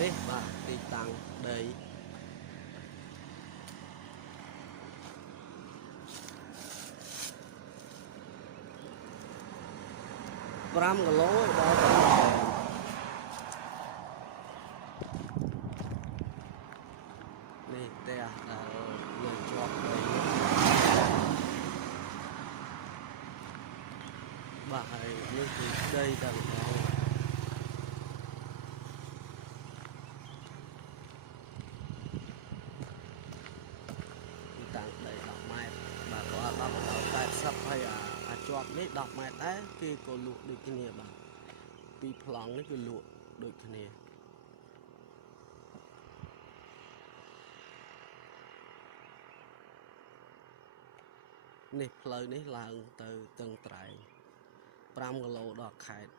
នេះបាទទីតាំងដី5 គីឡូដល់ទៅនេះផ្ទះដែលនៅជាប់ដីបាទហើយនេះគឺដីតែម្ដងតាំងដី10 ម៉ែត្របាទក៏10ដល់80ហើយជាប់នេះ10 ម៉ែត្រដែរគេក៏លក់ដូចគ្នាបាទពីប្លង់នេះគឺលក់ដូចគ្នានេះផ្លូវនេះឡើងទៅតឹងត្រែង5 គីឡូដល់ខេត្ត